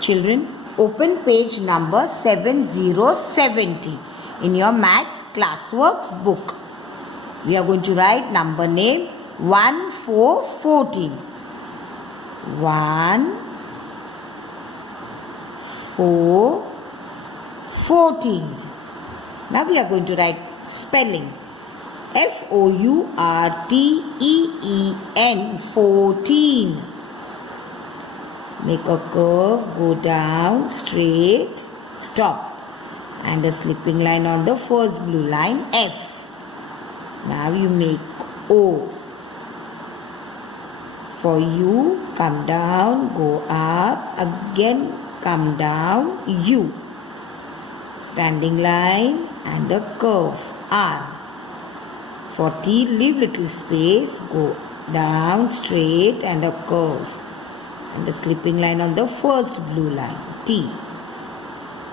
Children, open page number 7070 in your maths classwork book. We are going to write number name 1414. 1 4 14. Now we are going to write spelling. F-O-U-R-T-E-E-N 14. Make a curve, go down, straight, stop. And a slipping line on the first blue line, F. Now you make O. For U, come down, go up, again come down, U. Standing line and a curve, R. For T, leave little space, go down, straight and a curve. And a slipping line on the first blue line, T.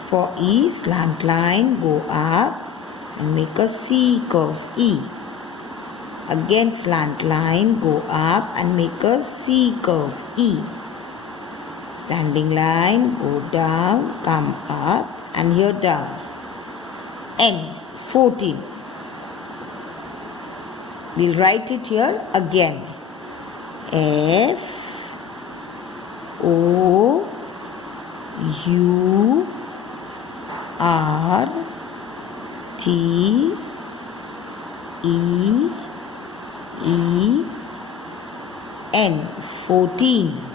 For E, slant line, go up and make a C curve, E. Again slant line, go up and make a C curve, E. Standing line, go down, come up and here down. N, 14. We'll write it here again. F O U R T E E N 14.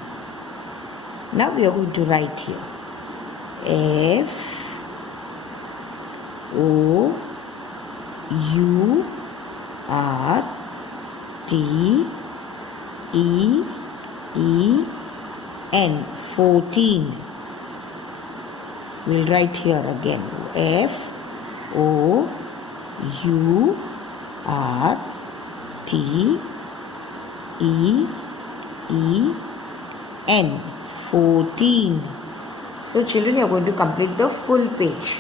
Now we are going to write here F O U R T E E N 14. We'll write here again F O U R T E E N 14. So children, you are going to complete the full page.